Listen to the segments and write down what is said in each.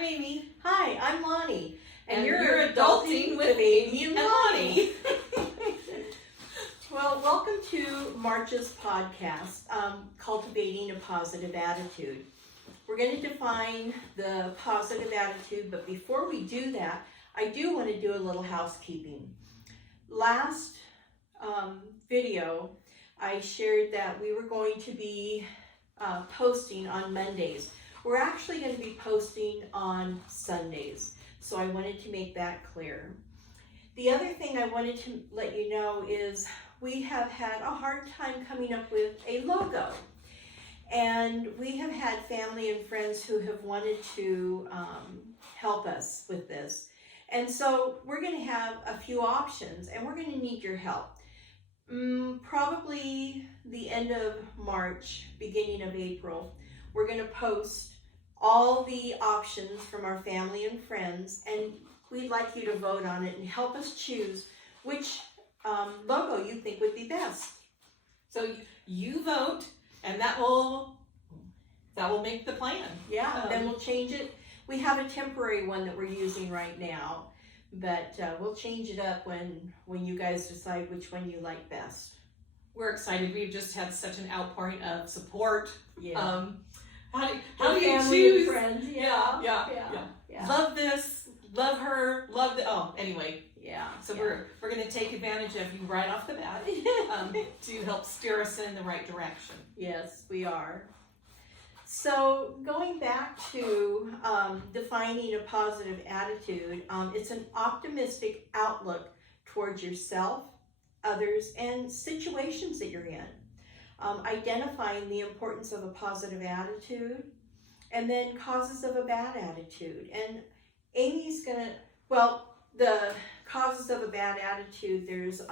I'm Amy. Hi, I'm Lani. And you're adulting with Amy and Lani. Well, welcome to March's podcast, Cultivating a Positive Attitude. We're going to define the positive attitude, but before we do that, I do want to do a little housekeeping. Last video, I shared that we were going to be posting on Mondays. We're actually going to be posting on Sundays, so I wanted to make that clear. The other thing I wanted to let you know is we have had a hard time coming up with a logo. And we have had family and friends who have wanted to help us with this. And so we're going to have a few options, and we're going to need your help. Probably the end of March, beginning of April, we're going to post all the options from our family and friends, and we'd like you to vote on it and help us choose which logo you think would be best. So you vote, and that will make the plan. Yeah, then we'll change it. We have a temporary one that we're using right now, but we'll change it up when you guys decide which one you like best. We're excited. We've just had such an outpouring of support. Yeah. How do you family choose? And friends. Yeah. Love this. Love her. Love the. Oh, anyway. Yeah. So we're going to take advantage of you right off the bat to help steer us in the right direction. Yes, we are. So going back to defining a positive attitude, it's an optimistic outlook towards yourself, others, and situations that you're in. Identifying the importance of a positive attitude, and then causes of a bad attitude. And Amy's the causes of a bad attitude, there's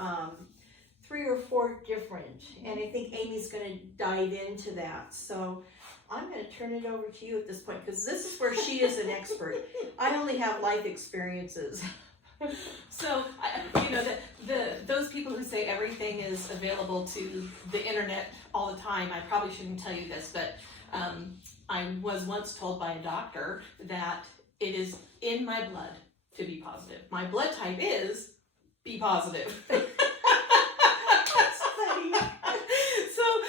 3 or 4 different, and I think Amy's going to dive into that. So I'm going to turn it over to you at this point, because this is where she is an expert. I only have life experiences. So, those people who say everything is available to the internet all the time, I probably shouldn't tell you this, but I was once told by a doctor that it is in my blood to be positive. My blood type is be positive. That's funny. So,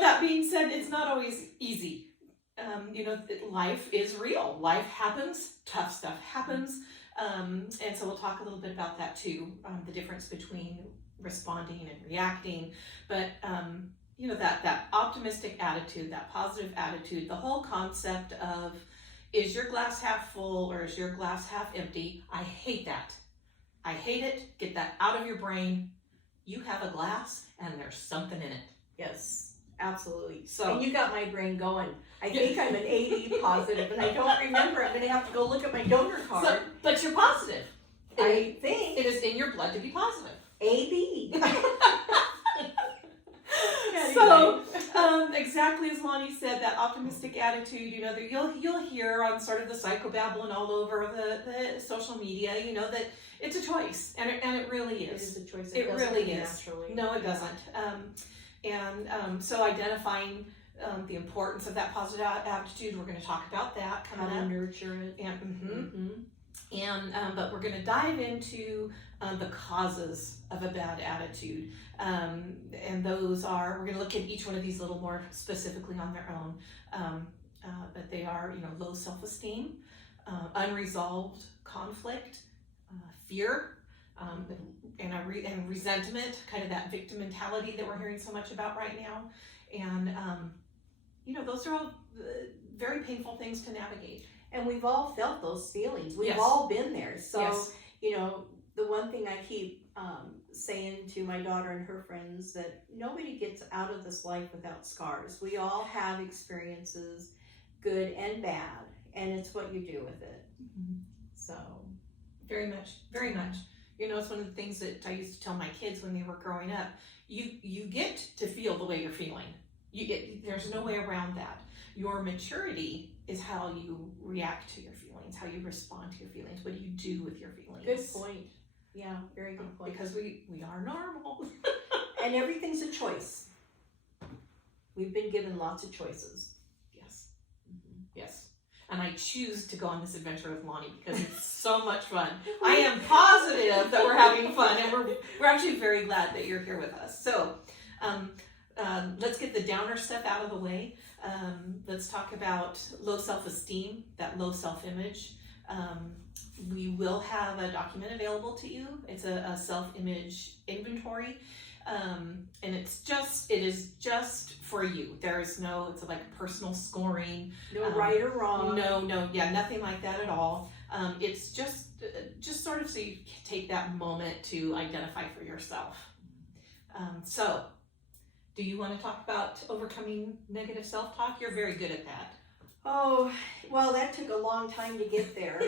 that being said, it's not always easy. Life is real. Life happens. Tough stuff happens. And so we'll talk a little bit about that too, the difference between responding and reacting. But, that optimistic attitude, that positive attitude, the whole concept of, is your glass half full or is your glass half empty? I hate that. I hate it. Get that out of your brain. You have a glass and there's something in it. Yes, absolutely. So, and you got my brain going. I think I'm an AB positive, and I don't remember. I'm going to have to go look at my donor card. So, but you're positive. I think it is in your blood to be positive. AB. So, exactly as Lani said, that optimistic attitude, that you'll hear on sort of the psychobabbling all over the social media, that it's a choice, and it really is. It is a choice. It really is. Naturally. No, it doesn't. So identifying the importance of that positive attitude, we're going to talk about that coming How up. to nurture it. But we're going to dive into the causes of a bad attitude, and those are, we're going to look at each one of these a little more specifically on their own, but they are, low self-esteem, unresolved conflict, fear, and resentment, kind of that victim mentality that we're hearing so much about right now, and those are all very painful things to navigate. And we've all felt those feelings. We've Yes. all been there. So, Yes. The one thing I keep saying to my daughter and her friends, that nobody gets out of this life without scars. We all have experiences, good and bad, and it's what you do with it. So. Very much. It's one of the things that I used to tell my kids when they were growing up. You get to feel the way you're feeling. There's no way around that. Your maturity is how you react to your feelings, how you respond to your feelings. What do you do with your feelings? Good point. Yeah, very good point. Because we are normal. And everything's a choice. We've been given lots of choices. Yes. Yes. and I choose to go on this adventure with Lani because it's so much fun. I am positive that we're having fun, and we're actually very glad that you're here with us. So let's get the downer stuff out of the way. Let's talk about low self-esteem, that low self-image. We will have a document available to you. It's a self-image inventory. And it is just for you. There is no, it's like personal scoring. No right or wrong. No, nothing like that at all. It's just sort of so you take that moment to identify for yourself. So, do you want to talk about overcoming negative self-talk? You're very good at that. Oh, well, that took a long time to get there.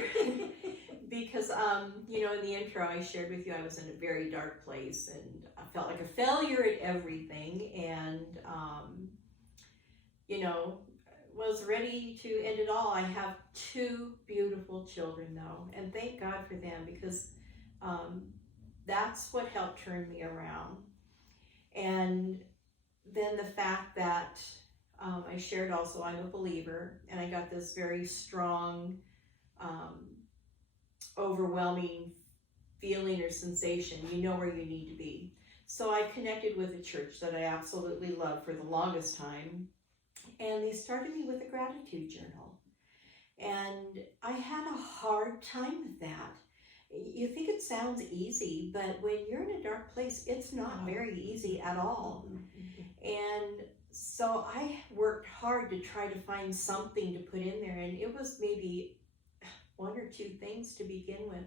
Because, in the intro I shared with you, I was in a very dark place and I felt like a failure at everything, and, was ready to end it all. I have 2 beautiful children, though, and thank God for them, because that's what helped turn me around. And then the fact that I shared also, I'm a believer, and I got this very strong, overwhelming feeling or sensation. You know where you need to be. So I connected with a church that I absolutely loved for the longest time, and they started me with a gratitude journal. And I had a hard time with that. You think it sounds easy, but when you're in a dark place, it's not very easy at all. And so I worked hard to try to find something to put in there, and it was maybe 1 or 2 things to begin with.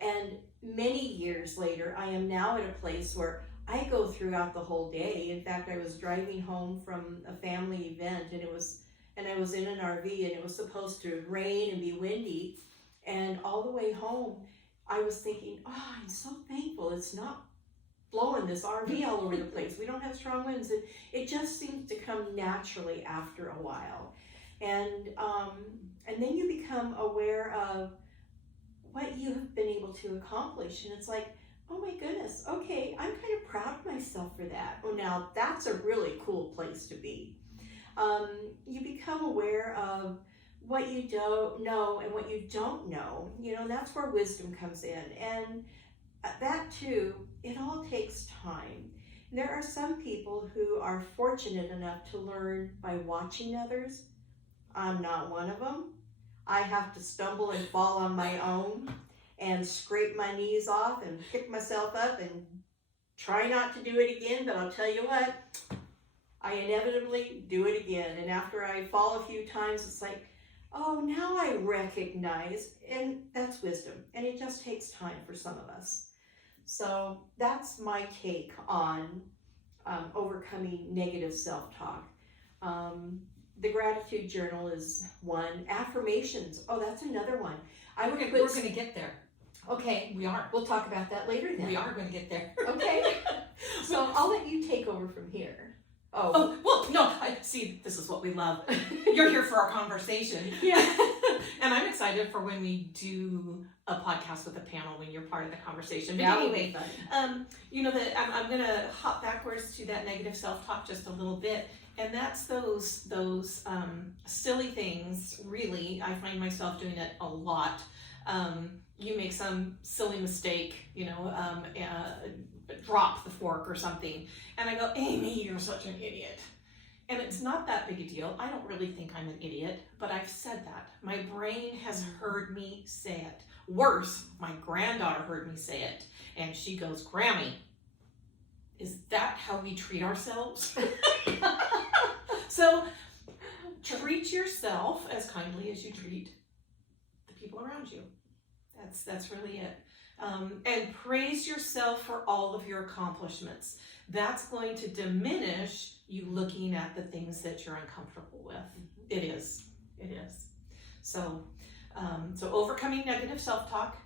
And many years later, I am now at a place where I go throughout the whole day. In fact, I was driving home from a family event, and I was in an RV, and it was supposed to rain and be windy. And all the way home, I was thinking, oh, I'm so thankful it's not blowing this RV all over the place. We don't have strong winds. And it just seems to come naturally after a while. And then you become aware of what you have been able to accomplish. And it's like, oh my goodness, okay, I'm kind of proud of myself for that. Oh, now that's a really cool place to be. You become aware of what you don't know and what you don't know. That's where wisdom comes in. And that too, it all takes time. There are some people who are fortunate enough to learn by watching others. I'm not one of them. I have to stumble and fall on my own and scrape my knees off and pick myself up and try not to do it again. But I'll tell you what, I inevitably do it again. And after I fall a few times, it's like, oh, now I recognize, and that's wisdom. And it just takes time for some of us. So that's my take on overcoming negative self-talk. The gratitude journal is one. Affirmations. Oh, that's another one. We're going to get there. Okay. We are. We'll talk about that later then. We are going to get there. Okay. So I'll let you take over from here. Oh, well, no, I see, this is what we love. You're here for our conversation. Yeah. And I'm excited for when we do a podcast with a panel, when you're part of the conversation. But That anyway, will be fun. I'm going to hop backwards to that negative self-talk just a little bit. And that's those silly things, really. I find myself doing it a lot. You make some silly mistake, drop the fork or something. And I go, Amy, you're such an idiot. And it's not that big a deal. I don't really think I'm an idiot, but I've said that. My brain has heard me say it. Worse, my granddaughter heard me say it. And she goes, Grammy, is that how we treat ourselves? So treat yourself as kindly as you treat the people around you. That's really it. And praise yourself for all of your accomplishments. That's going to diminish you looking at the things that you're uncomfortable with. It is. So overcoming negative self-talk.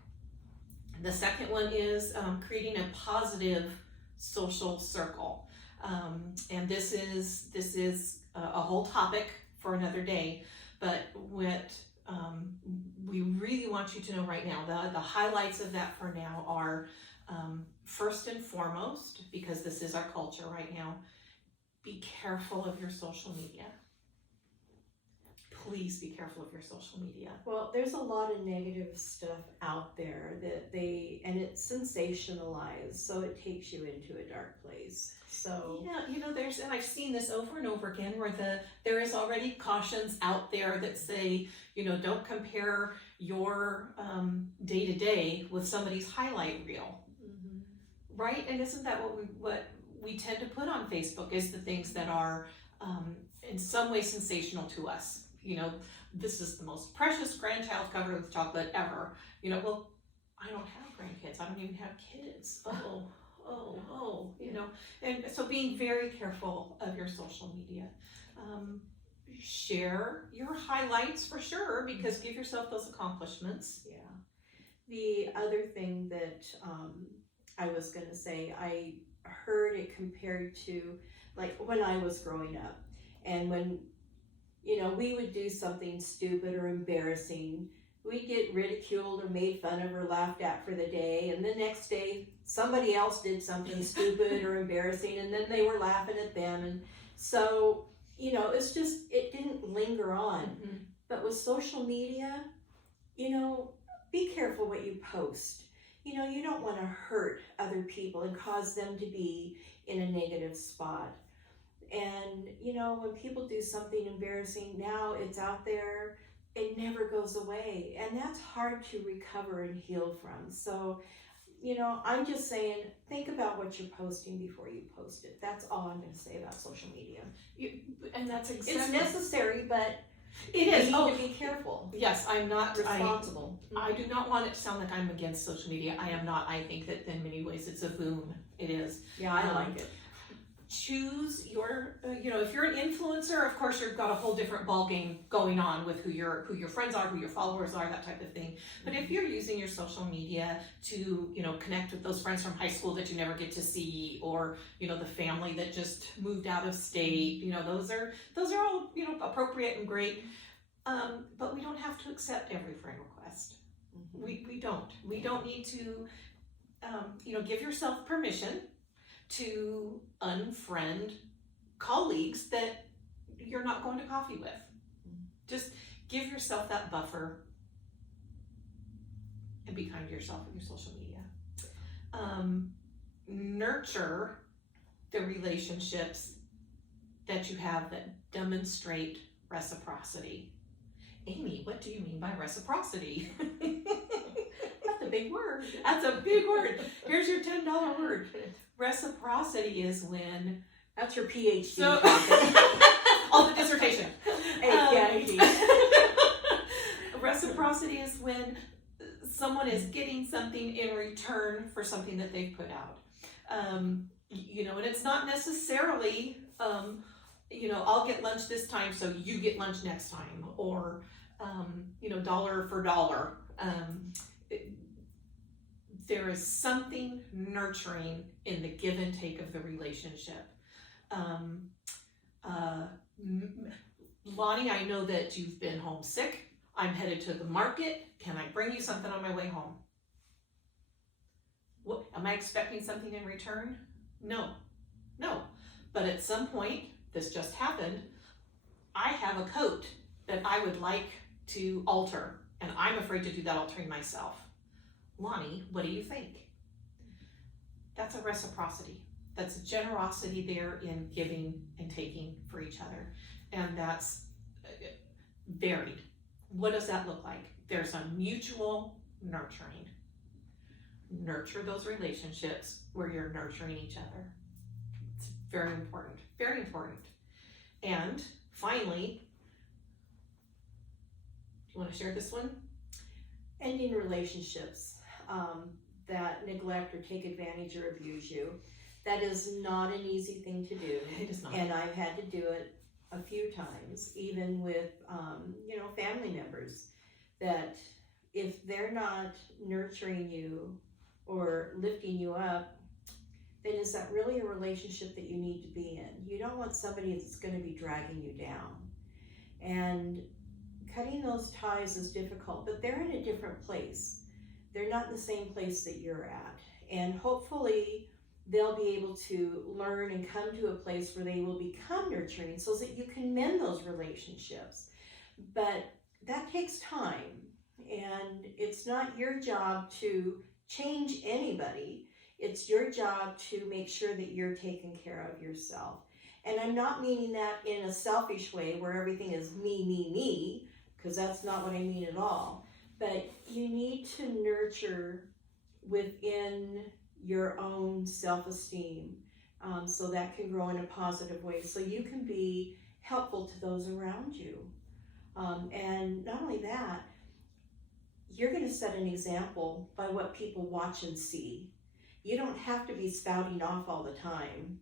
The second one is creating a positive social circle. And this is a whole topic for another day, but what we really want you to know right now, the highlights of that for now are, first and foremost, because this is our culture right now, be careful of your social media. please be careful of your social media. Well, there's a lot of negative stuff out there and it's sensationalized, so it takes you into a dark place. So Yeah, and I've seen this over and over again where there is already cautions out there that say, don't compare your day to day with somebody's highlight reel, right? And isn't that what we tend to put on Facebook is the things that are in some way sensational to us. This is the most precious grandchild covered with chocolate ever. Well, I don't have grandkids. I don't even have kids. And so being very careful of your social media. Share your highlights for sure, because give yourself those accomplishments. Yeah. The other thing that I was going to say, I heard it compared to like when I was growing up, and when we would do something stupid or embarrassing, we'd get ridiculed or made fun of or laughed at for the day, and the next day somebody else did something stupid or embarrassing, and then they were laughing at them, and so it's just, it didn't linger on. Mm-hmm. But with social media, be careful what you post. You don't want to hurt other people and cause them to be in a negative spot. And, when people do something embarrassing, now it's out there, it never goes away. And that's hard to recover and heal from. So, I'm just saying, think about what you're posting before you post it. That's all I'm going to say about social media. And that's exactly. It's necessary, but it is. You need to be careful. Yes, I'm not responsible. I do not want it to sound like I'm against social media. I am not. I think that in many ways it's a boon. It is. Yeah, I like it. Choose your, if you're an influencer, of course you've got a whole different ball game going on with who your friends are, who your followers are, that type of thing. But if you're using your social media to, connect with those friends from high school that you never get to see, or, the family that just moved out of state, those are all, appropriate and great. But we don't have to accept every friend request. Mm-hmm. We don't need to, give yourself permission to unfriend colleagues that you're not going to coffee with. Just give yourself that buffer and be kind to yourself with your social media. Nurture the relationships that you have that demonstrate reciprocity. Amy, what do you mean by reciprocity? That's a big word. That's a big word. Here's your $10 word. Reciprocity is when... That's your PhD. So, all the dissertation. Reciprocity is when someone is getting something in return for something that they've put out. And it's not necessarily, I'll get lunch this time, so you get lunch next time, or, dollar for dollar. There is something nurturing in the give and take of the relationship. Lani, I know that you've been homesick. I'm headed to the market. Can I bring you something on my way home? What, am I expecting something in return? No. But at some point, this just happened, I have a coat that I would like to alter, and I'm afraid to do that altering myself. Lani, what do you think? That's a reciprocity. That's a generosity there in giving and taking for each other. And that's varied. What does that look like? There's a mutual nurturing. Nurture those relationships where you're nurturing each other. It's very important, very important. And finally, do you want to share this one? Ending relationships that neglect or take advantage or abuse you. That is not an easy thing to do. It is not. And I've had to do it a few times, even with, family members, that if they're not nurturing you or lifting you up, then is that really a relationship that you need to be in? You don't want somebody that's going to be dragging you down. And cutting those ties is difficult, but they're in a different place. They're not in the same place that you're at. And hopefully they'll be able to learn and come to a place where they will become nurturing so that you can mend those relationships. but that takes time, and it's not your job to change anybody. It's your job to make sure that you're taking care of yourself. And I'm not meaning that in a selfish way where everything is me, because that's not what I mean at all. But you need to nurture within your own self-esteem, so that can grow in a positive way, so you can be helpful to those around you. And not only that, you're going to set an example by what people watch and see. You don't have to be spouting off all the time.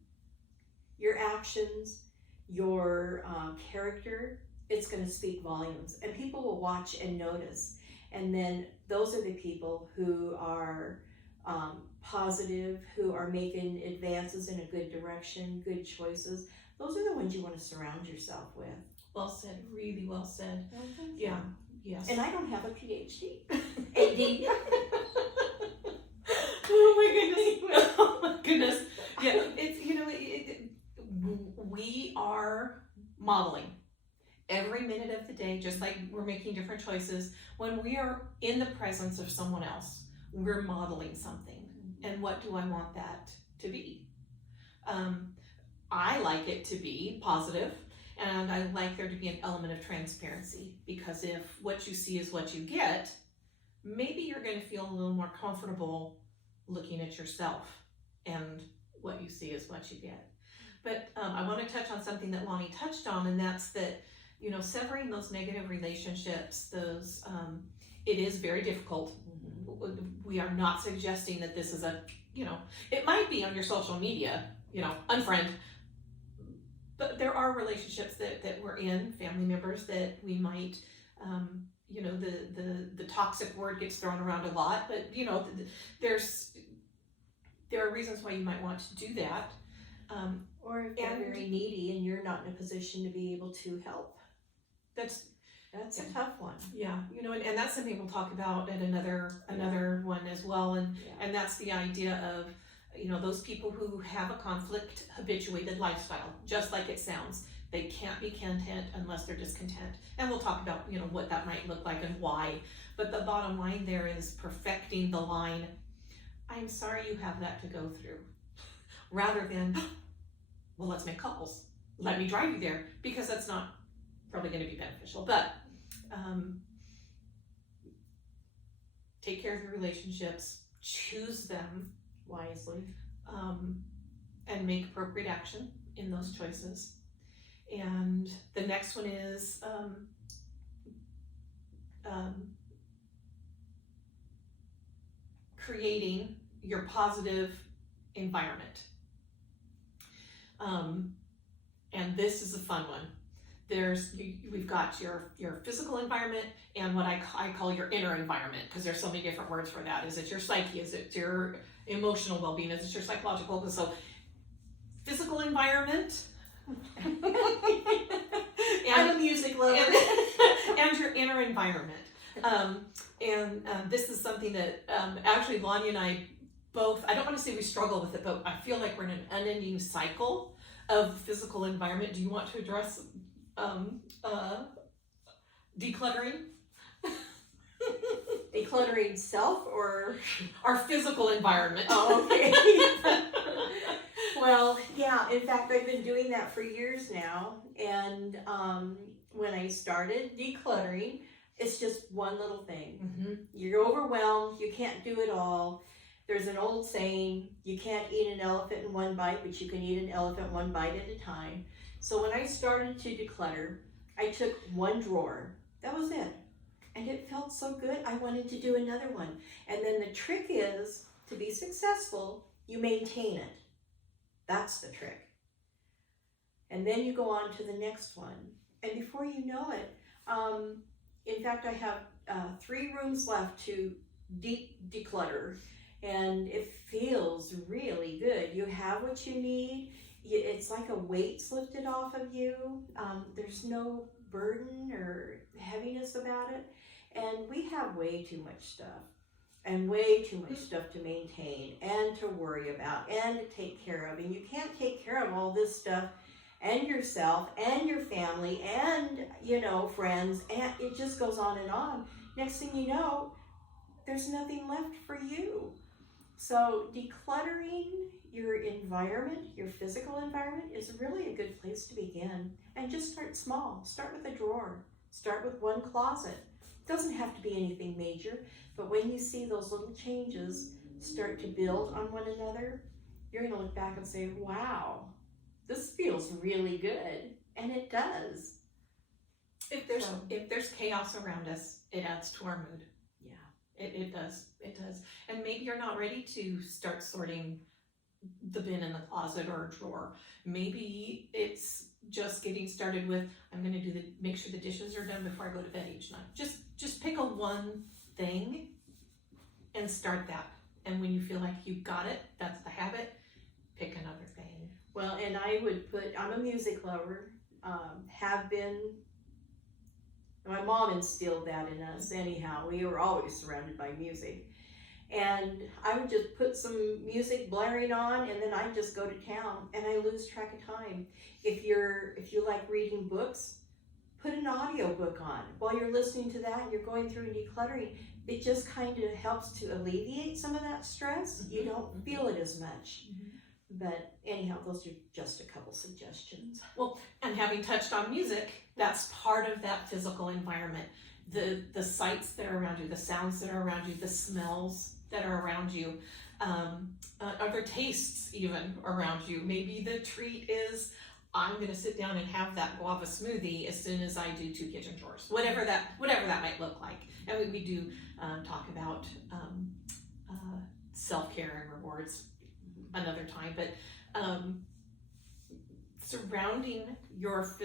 Your actions, your character, it's going to speak volumes, and people will watch and notice. And then those are the people who are positive, who are making advances in a good direction, good choices. Those are the ones you want to surround yourself with. Well said, really well said. Oh, thank Yeah, you. yes. And I don't have a PhD. AD. Oh my goodness. Oh my goodness. Yeah, it's, we are modeling every minute of the day, just like we're making different choices. When we are in the presence of someone else, we're modeling something. And what do I want that to be? I like it to be positive, and I like there to be an element of transparency, because if what you see is what you get, maybe you're going to feel a little more comfortable looking at yourself, and what you see is what you get. But I want to touch on something that Lani touched on, and that's that, severing those negative relationships, those, it is very difficult. We are not suggesting that this is it might be on your social media, unfriend, but there are relationships that we're in, family members that we might, the toxic word gets thrown around a lot, but there are reasons why you might want to do that. Or if they're very needy and you're not in a position to be able to help. That's a tough one. Yeah, and that's something we'll talk about at another one as well, and that's the idea of, those people who have a conflict habituated lifestyle, just like it sounds. They can't be content unless they're discontent, and we'll talk about what that might look like and why. But the bottom line there is perfecting the line, I'm sorry you have that to go through, rather than, well, let's make calls, let me drive you there, because that's not probably going to be beneficial. But take care of your relationships, choose them wisely, and make appropriate action in those choices. And the next one is creating your positive environment. And this is a fun one. We've got your physical environment and what I call your inner environment, because there's so many different words for that. Is it your psyche? Is it your emotional well-being? Is it your psychological? So physical environment. I'm a music lover. And your inner environment. This is something that actually Lani and I both, I don't want to say we struggle with it, but I feel like we're in an unending cycle of physical environment. Do you want to address decluttering? Decluttering self or our physical environment? Oh, okay. Well, yeah, in fact, I've been doing that for years now. And when I started decluttering, it's just one little thing. Mm-hmm. You're overwhelmed, you can't do it all. There's an old saying, you can't eat an elephant in one bite, but you can eat an elephant one bite at a time. So when I started to declutter, I took one drawer. That was it. And it felt so good, I wanted to do another one. And then the trick is, to be successful, you maintain it. That's the trick. And then you go on to the next one. And before you know it, in fact, I have 3 rooms left to declutter. And it feels really good. You have what you need. It's like a weight's lifted off of you. There's no burden or heaviness about it. And we have way too much stuff. And way too much stuff to maintain and to worry about and to take care of. And you can't take care of all this stuff and yourself and your family and, friends, and it just goes on and on. Next thing you know, there's nothing left for you. So decluttering your environment, your physical environment, is really a good place to begin. And just start small. Start with a drawer. Start with one closet. It doesn't have to be anything major, but when you see those little changes start to build on one another, you're going to look back and say, wow, this feels really good. And it does. If there's chaos around us, it adds to our mood. Yeah. It does. And maybe you're not ready to start sorting the bin in the closet or a drawer. Maybe it's just getting started with, I'm going to make sure the dishes are done before I go to bed each night. Just pick a one thing and start that. And when you feel like you've got it, that's the habit, pick another thing. Well, and I would I'm a music lover, have been. My mom instilled that in us anyhow. We were always surrounded by music. And I would just put some music blaring on, and then I'd just go to town, and I lose track of time. If you like reading books, put an audio book on. While you're listening to that and you're going through and decluttering, it just kind of helps to alleviate some of that stress. You don't feel it as much. But anyhow, those are just a couple suggestions. Well, and having touched on music, that's part of that physical environment. The sights that are around you, the sounds that are around you, the smells that are around you, other tastes even around you. Maybe the treat is, I'm going to sit down and have that guava smoothie as soon as I do 2 kitchen chores. Whatever that might look like. And we do talk about self-care and rewards another time, but surrounding yourself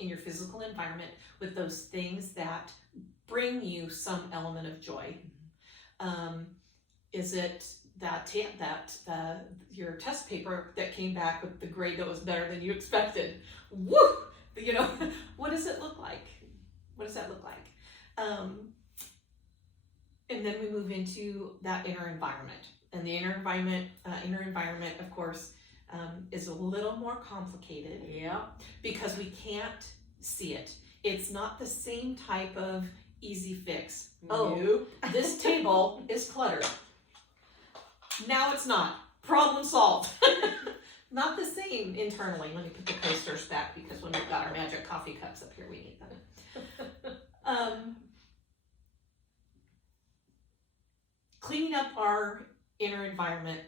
in your physical environment with those things that bring you some element of joy. Is it that your test paper that came back with the grade that was better than you expected? Woo! What does it look like? What does that look like? And then we move into that inner environment. And the inner environment, of course, is a little more complicated. Yeah. Because we can't see it. It's not the same type of easy fix. Nope. Oh, this table is cluttered. Now it's not. Problem solved. Not the same internally. Let me put the coasters back, because when we've got our magic coffee cups up here, we need them. Cleaning up our inner environment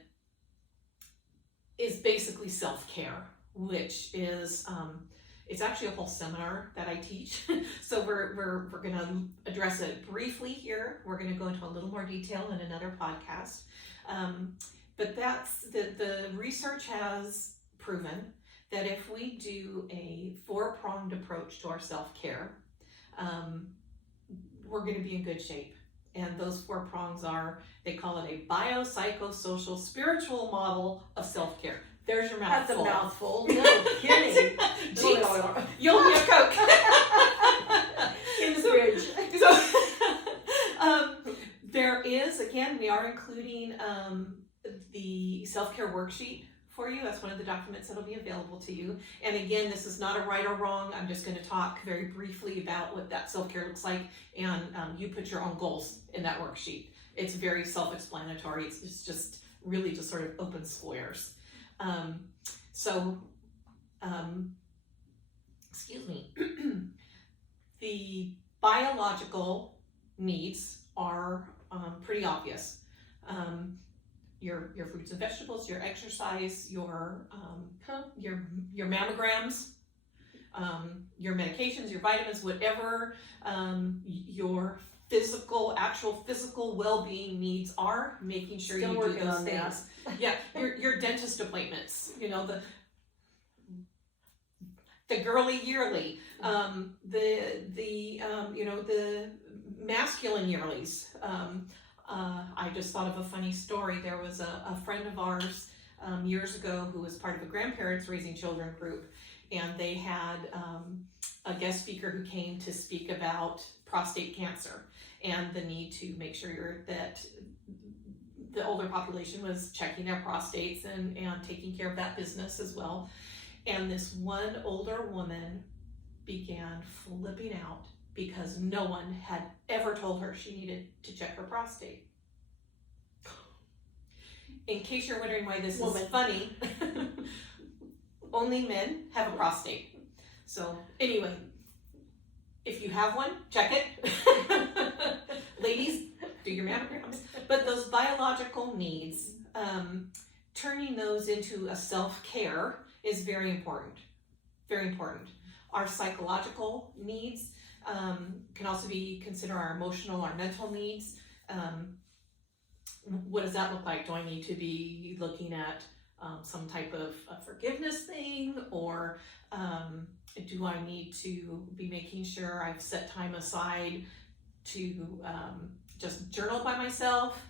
is basically self-care, which is it's actually a whole seminar that I teach. So we're going to address it briefly here. We're going to go into a little more detail in another podcast. But that's the research has proven that if we do a 4-pronged approach to our self-care, we're going to be in good shape. And those 4 prongs are, they call it a biopsychosocial spiritual model of self-care. There's your mouthful. That's a mouthful. No kidding. Jinx. You'll need a Coke. In the fridge. There is, again, we are including the self-care worksheet for you. That's one of the documents that'll be available to you. And again, this is not a right or wrong. I'm just going to talk very briefly about what that self-care looks like, and you put your own goals in that worksheet. It's very self-explanatory. It's just really just sort of open squares. Excuse me. The biological needs are pretty obvious. Your fruits and vegetables, your exercise, your mammograms, your medications, your vitamins, whatever your actual physical well-being needs are, making sure Still you do working those on things. that. Yeah, your dentist appointments, the girly yearly, the masculine yearlies. I just thought of a funny story. There was a friend of ours years ago who was part of a grandparents raising children group, and they had a guest speaker who came to speak about prostate cancer and the need to make sure that the older population was checking their prostates and taking care of that business as well. And this one older woman began flipping out because no one had ever told her she needed to check her prostate. In case you're wondering why this is funny, only men have a prostate. So anyway, if you have one, check it. Ladies, do your mammograms. But those biological needs, turning those into a self-care is very important. Very important. Our psychological needs can also be considered our emotional, our mental needs. What does that look like? Do I need to be looking at some type of a forgiveness thing, or do I need to be making sure I've set time aside to just journal by myself,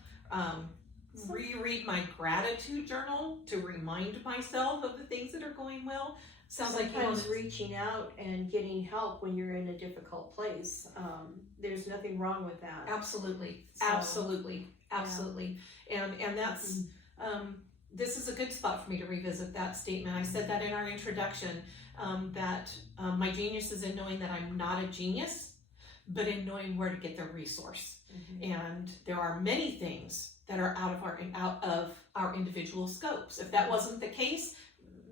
reread my gratitude journal to remind myself of the things that are going well? Sounds like sometimes reaching out and getting help when you're in a difficult place. There's nothing wrong with that. Absolutely, So, absolutely, absolutely. And that's this is a good spot for me to revisit that statement. I said that in our introduction, that my genius is in knowing that I'm not a genius, but in knowing where to get the resource. And there are many things that are out of our individual scopes. If that wasn't the case,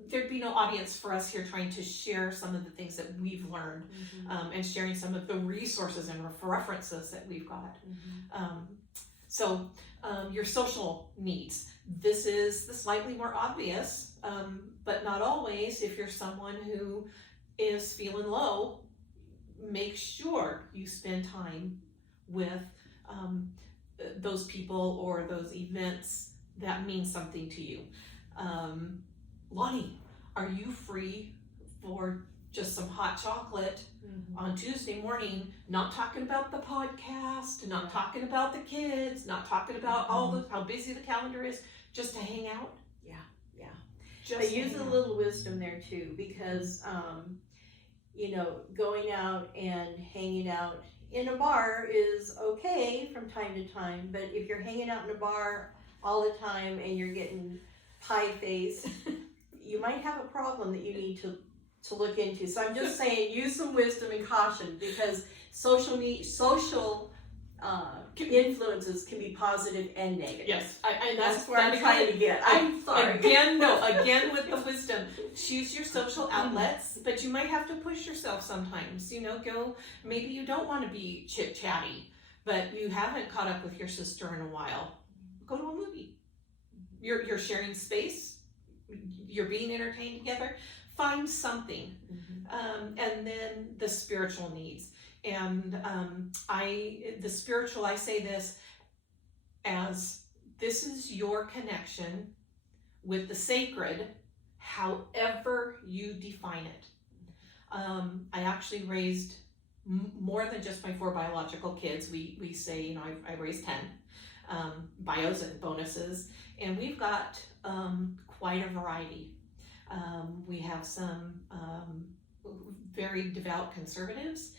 there'd be no audience for us here trying to share some of the things that we've learned, and sharing some of the resources and references that we've got. So your social needs. This is the slightly more obvious, but not always. If you're someone who is feeling low, make sure you spend time with those people or those events that mean something to you. Lani, are you free for just some hot chocolate on Tuesday morning? Not talking about the podcast, not talking about the kids, not talking about how busy the calendar is, just to hang out. I use a little wisdom there too, because going out and hanging out in a bar is okay from time to time, but if you're hanging out in a bar all the time and you're getting pie face, you might have a problem that you need to look into. So I'm just saying, use some wisdom and caution, because social influences can be positive and negative. Yes, that's where I'm trying to get. I'm sorry. Again with the wisdom. Choose your social outlets, but you might have to push yourself sometimes. Maybe you don't want to be chit-chatty, but you haven't caught up with your sister in a while. Go to a movie. You're sharing space. You're being entertained together. Find something. And then the spiritual needs. And the spiritual, I say this as this is your connection with the sacred, however you define it. I actually raised more than just my 4 biological kids. We say, I raised 10 bios and bonuses, and we've got quite a variety. We have some very devout conservatives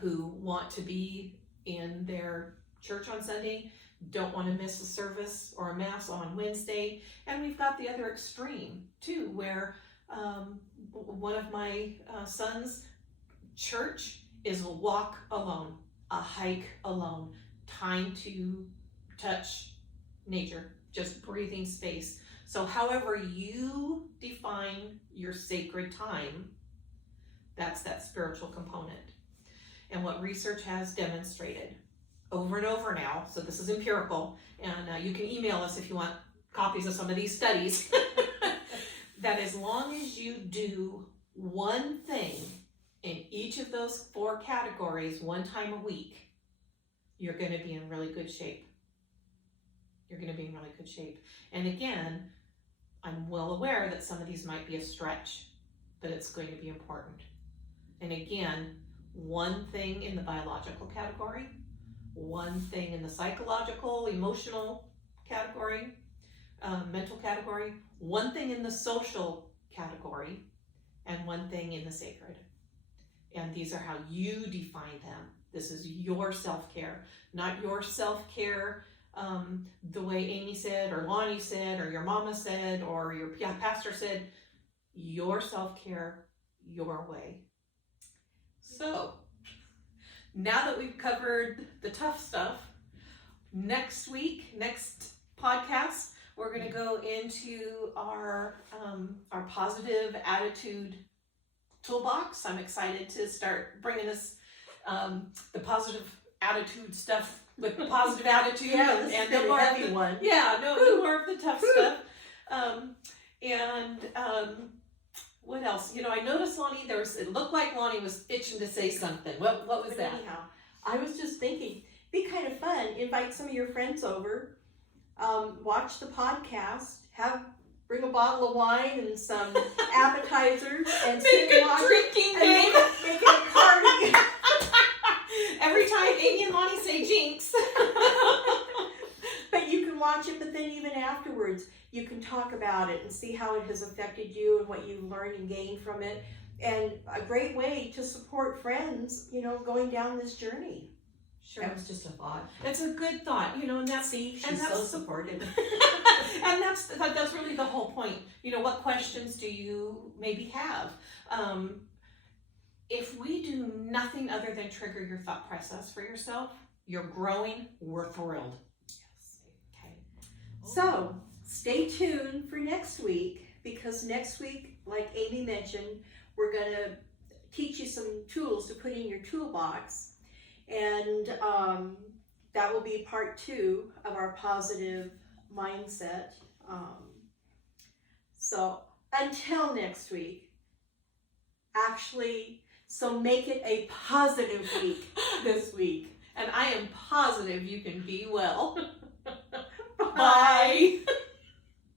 who want to be in their church on Sunday, don't want to miss a service or a mass on Wednesday. And we've got the other extreme too, where one of my son's church is a walk alone, a hike alone, time to touch nature, just breathing space. So however you define your sacred time, that's that spiritual component. And what research has demonstrated over and over now, so this is empirical, and you can email us if you want copies of some of these studies, that as long as you do one thing in each of those 4 categories 1 time a week, you're going to be in really good shape. And again, I'm well aware that some of these might be a stretch, but it's going to be important. And again, 1 thing in the biological category, 1 thing in the psychological, emotional category, mental category, 1 thing in the social category, and 1 thing in the sacred. And these are how you define them. This is your self-care, not your self-care the way Amy said, or Lani said, or your mama said, or your pastor said. your self-care your way. So, now that we've covered the tough stuff, next podcast, we're going to go into our positive attitude toolbox. I'm excited to start bringing us the positive attitude stuff with the positive attitude. Yeah, this has been a heavy one. Yeah, no more of the tough stuff. What else? I noticed Lani, it looked like Lani was itching to say something. What was But that? anyhow, I was just thinking, be kind of fun. Invite some of your friends over, watch the podcast, bring a bottle of wine and some appetizers, and Make sit and a watch drinking and game. make it a party. Every time Amy and Lani say jinx. But you can watch it, but then even afterwards, you can talk about it and see how it has affected you and what you've learned and gained from it. And a great way to support friends, going down this journey. Sure. That was just a thought. It's a good thought, and that's She's and that's so supportive. and that's really the whole point. What questions do you maybe have? If we do nothing other than trigger your thought process for yourself, you're growing, we're thrilled. Yes. Okay. So stay tuned for next week, because next week, like Amy mentioned, we're going to teach you some tools to put in your toolbox. And that will be part 2 of our positive mindset. So until next week, so make it a positive week this week. And I am positive you can be well. Bye.